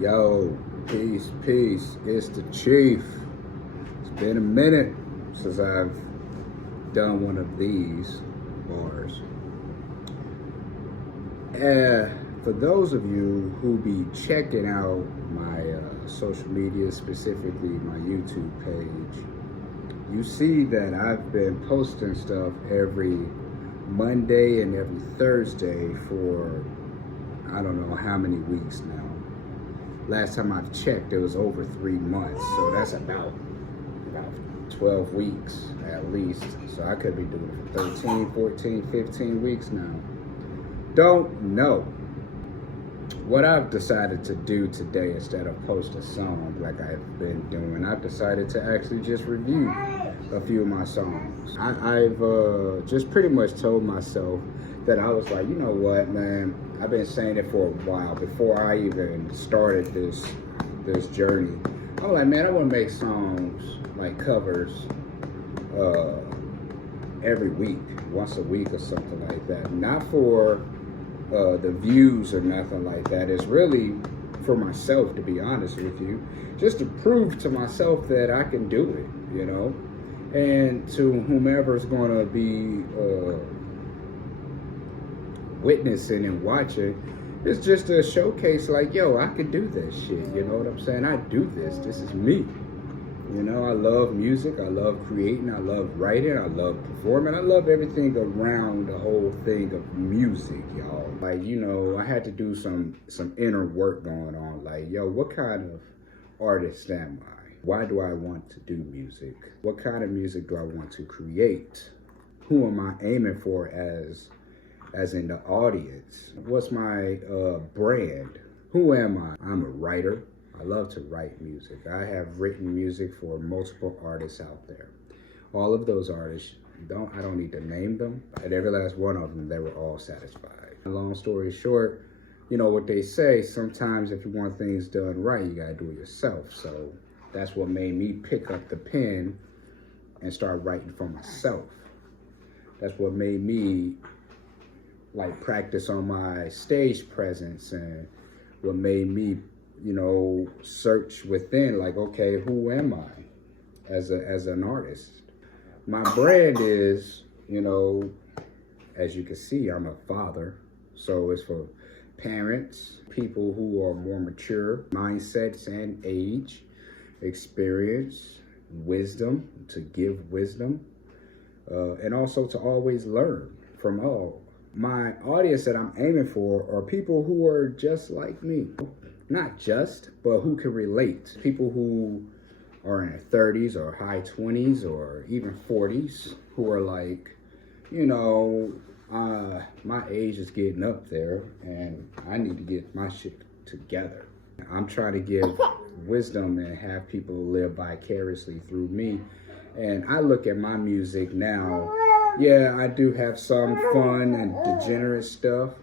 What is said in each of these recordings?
Yo, peace, peace. It's the Chief. It's been a minute since I've done one of these bars. For those of you who be checking out my social media, specifically my YouTube page, you see that I've been posting stuff every Monday and every Thursday for I don't know how many weeks now. Last time I've checked, it was over 3 months, so that's about 12 weeks at least. So I could be doing it for 13, 14, 15 weeks now. Don't know. What I've decided to do today, instead of post a song like I've been doing, I've decided to actually just review a few of my songs. I've just pretty much told myself that I was like, you know what, man, I've been saying it for a while before I even started this journey. I was like, man, I want to make songs like covers every week, once a week or something like that. Not for the views or nothing like that. It's really for myself, to be honest with you, just to prove to myself that I can do it, you know, and to whomever's going to be witnessing and watching. It's just a showcase like, yo, I can do this shit, you know what I'm saying? I do this is me. You know, I love music, I love creating, I love writing, I love performing, I love everything around the whole thing of music, y'all. Like, you know, I had to do some inner work going on. Like, yo, what kind of artist am I? Why do I want to do music? What kind of music do I want to create? Who am I aiming for as in the audience? What's my brand? Who am I? I'm a writer. I love to write music. I have written music for multiple artists out there. All of those artists, I don't need to name them, and every last one of them, they were all satisfied. Long story short, you know what they say, sometimes if you want things done right, you gotta do it yourself. So that's what made me pick up the pen and start writing for myself. That's what made me like practice on my stage presence, and what made me, you know, search within, like, okay, who am I as an artist? My brand is, you know, as you can see, I'm a father. So it's for parents, people who are more mature, mindsets and age, experience, wisdom, to give wisdom, and also to always learn from all. My audience that I'm aiming for are people who are just like me. Not just, but who can relate. People who are in their 30s or high 20s or even 40s, who are like, you know, my age is getting up there and I need to get my shit together. I'm trying to give wisdom and have people live vicariously through me. And I look at my music now, yeah, I do have some fun and degenerate stuff.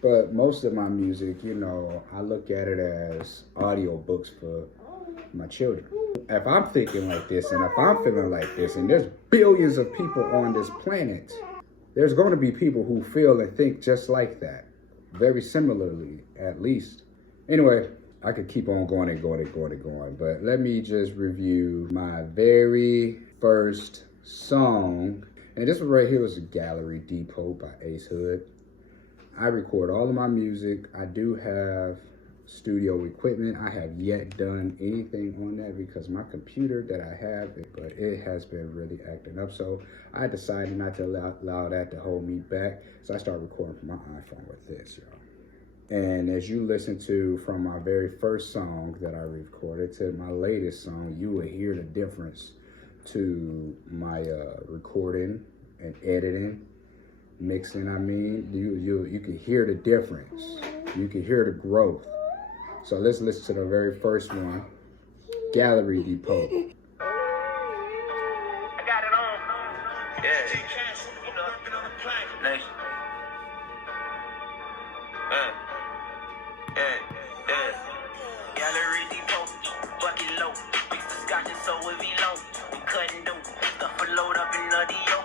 But most of my music, you know, I look at it as audiobooks for my children. If I'm thinking like this and if I'm feeling like this, and there's billions of people on this planet, there's going to be people who feel and think just like that. Very similarly, at least. Anyway, I could keep on going and going and going and going, but let me just review my very first song. And this one right here was Gallery Depot by Ace Hood. I record all of my music. I do have studio equipment. I have yet done anything on that because my computer that I have, but it has been really acting up. So I decided not to allow that to hold me back. So I started recording from my iPhone with this, y'all. And as you listen to from my very first song that I recorded to my latest song, you will hear the difference to my recording and editing. Mixing, I mean, you can hear the difference. You can hear the growth. So let's listen to the very first one, Gallery Depot. I got it on. Yeah. Nice. Gallery Depot, bucket low. Mix the scotch and so it be low. We cutting dope. Stuff a load up in the Dio.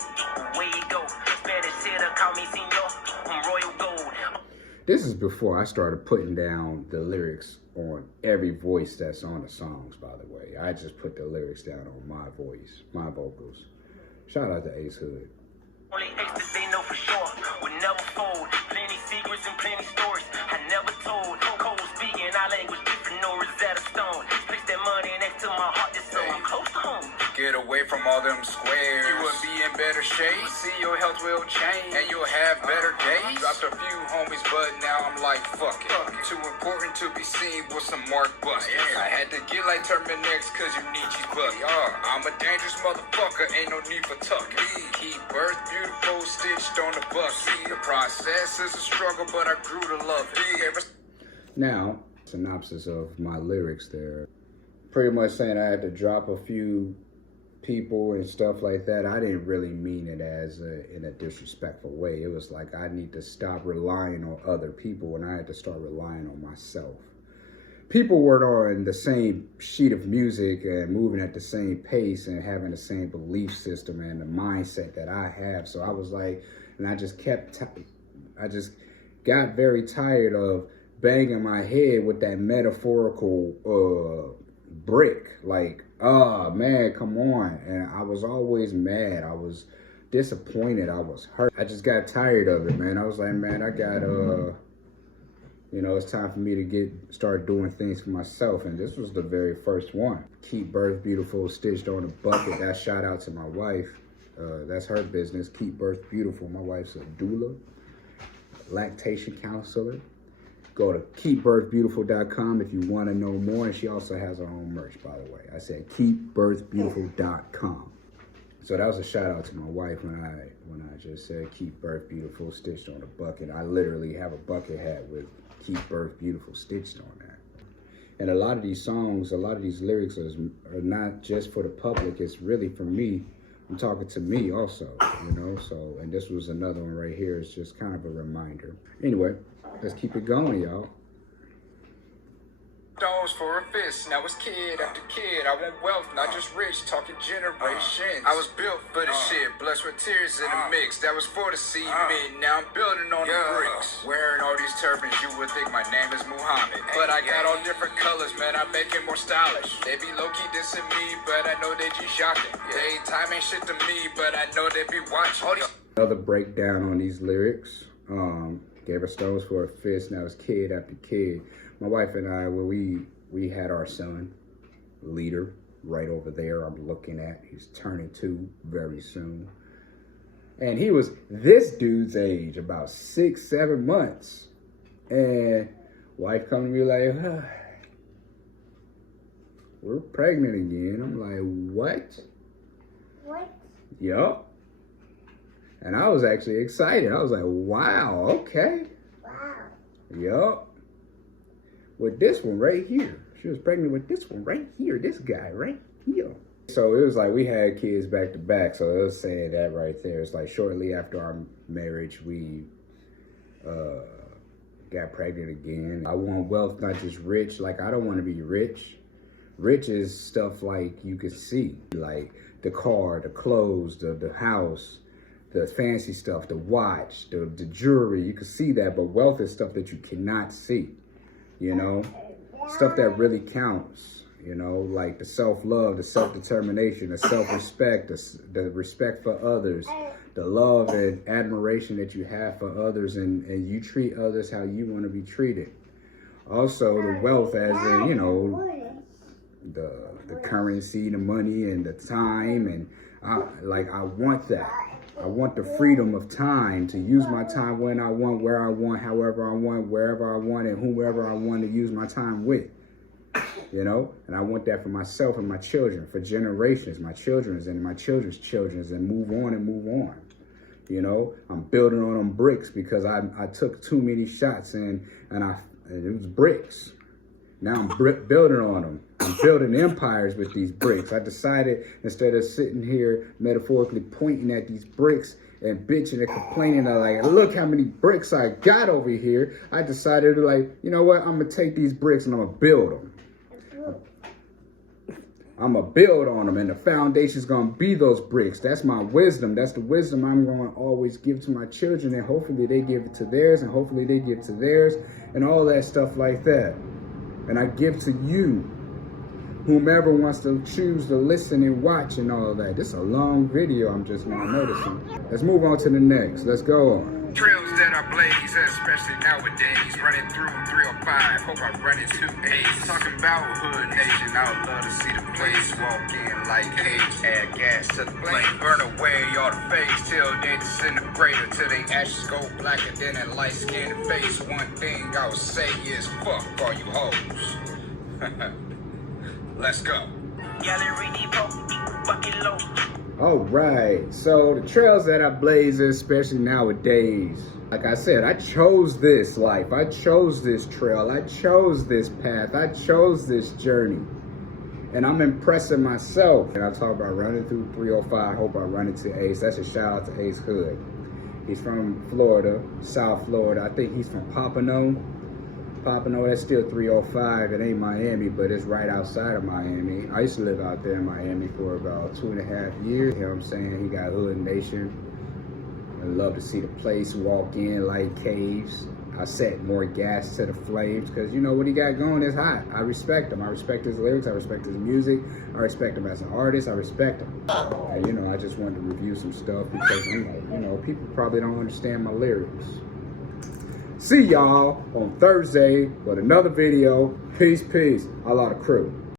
Where you go? Spanish hitter, call me senor. I'm Royal Gold. This is before I started putting down the lyrics on every voice that's on the songs, by the way. I just put the lyrics down on my voice, my vocals. Shout out to Ace Hood. Only X that they know for sure would never fold. Plenty secrets and plenty stories I never told. Cold speaking our language, different, no Rosetta Stone. Place that money next to my heart, just so I'm close to home. Get away from all them squares. You will be in better shape. See, your health will change, and you'll have better days. Dropped a few homies, but now I'm like, fuck it. Too important to be seen with some Mark Busters. I had to get like Terminex, cause you need your butt. I'm a dangerous motherfucker, ain't no need for tucking. Keep birth beautiful, stitched on the bus. The process is a struggle, but I grew to love it. Now, synopsis of my lyrics there. Pretty much saying I had to drop a few people and stuff like that. I didn't really mean it as in a disrespectful way. It was like I need to stop relying on other people and I had to start relying on myself. People weren't on the same sheet of music and moving at the same pace and having the same belief system and the mindset that I have. So I was like, and I just I just got very tired of banging my head with that metaphorical brick. Like, oh man, come on. And I was always mad. I was disappointed. I was hurt. I just got tired of it, man. I was like, man, I got you know, it's time for me to start doing things for myself. And this was the very first one. Keep Birth Beautiful stitched on a bucket. That shout out to my wife. That's her business. Keep Birth Beautiful. My wife's a doula, lactation counselor. Go to keepbirthbeautiful.com if you want to know more. And she also has her own merch, by the way. I said keepbirthbeautiful.com. So that was a shout out to my wife when I just said Keep Birth Beautiful stitched on a bucket. I literally have a bucket hat with Keep Birth Beautiful stitched on that. And a lot of these songs, a lot of these lyrics are not just for the public. It's really for me. I'm talking to me also, you know. So, and this was another one right here. It's just kind of a reminder. Anyway, let's keep it going, y'all. Stones for a fist. Now it's kid after kid. I want wealth, not just rich. Talking generations. I was built for this shit. Blessed with tears in the mix. That was for the seed me. Now I'm building on the bricks. Wearing all these turbans, you would think my name is Muhammad. But I got all different colors, man. I make it more stylish. They be low-key dissing me, but I know they be shocking. They time ain't shit to me, but I know they be watching. Another breakdown on these lyrics. Gave her stones for a fist. Now it's kid after kid. My wife and I, well, we had our son, Leader, right over there. I'm looking at. He's turning 2 very soon. And he was this dude's age, about 6-7 months. And wife come to me like, we're pregnant again. I'm like, what? What? Yup. And I was actually excited. I was like, wow, okay. Wow. Yup. With this one right here. She was pregnant with this one right here. This guy right here. So it was like we had kids back to back. So it was saying that right there. It's like shortly after our marriage, we got pregnant again. I want wealth, not just rich. Like, I don't want to be rich. Rich is stuff like you can see. Like the car, the clothes, the house, the fancy stuff, the watch, the jewelry. You can see that. But wealth is stuff that you cannot see. You know, stuff that really counts, you know, like the self-love, the self-determination, the self-respect, the respect for others, the love and admiration that you have for others, and you treat others how you want to be treated. Also, the wealth as in, you know, the currency, the money, and the time, and I want that. I want the freedom of time to use my time when I want, where I want, however I want, wherever I want, and whomever I want to use my time with, you know? And I want that for myself and my children, for generations, my children's and my children's children's, and move on and move on. You know, I'm building on them bricks because I took too many shots and it was bricks. Now I'm building on them. I'm building empires with these bricks. I decided, instead of sitting here metaphorically pointing at these bricks and bitching and complaining, like, look how many bricks I got over here, I decided to, like, you know what, I'm going to take these bricks and I'm going to build them. I'm going to build on them, and the foundation's going to be those bricks. That's my wisdom. That's the wisdom I'm going to always give to my children, and hopefully they give it to theirs, and hopefully they give it to theirs, and all that stuff like that. And I give to you, whomever wants to choose to listen and watch and all of that. This is a long video, I'm just now noticing. Let's move on to the next. Let's go on. Trails that I blaze, especially nowadays. Running through 305, hope I run into Ace. Talking about Hood Nation, I would love to see the place walk in like Cage. Add gas to the flame, burn away all the face till they disintegrate, till they ashes go blacker than a light skinned face. One thing I would say is fuck all you hoes. Let's go. All right, so the trails that I blaze, especially nowadays, like I said, I chose this life. I chose this trail. I chose this path. I chose this journey. And I'm impressing myself. And I talk about running through 305. I hope I run into Ace. That's a shout out to Ace Hood. He's from Florida, South Florida. I think he's from Pompano. Pompano, that's still 305. It ain't Miami, but it's right outside of Miami. I used to live out there in Miami for about 2.5 years. You know what I'm saying? He got Hood Nation. I love to see the place walk in like caves. I set more gas to the flames because, you know, what he got going is hot. I respect him. I respect his lyrics. I respect his music. I respect him as an artist. I respect him. And, you know, I just wanted to review some stuff because, I'm like, you know, people probably don't understand my lyrics. See y'all on Thursday with another video. Peace, peace. A lot of crew.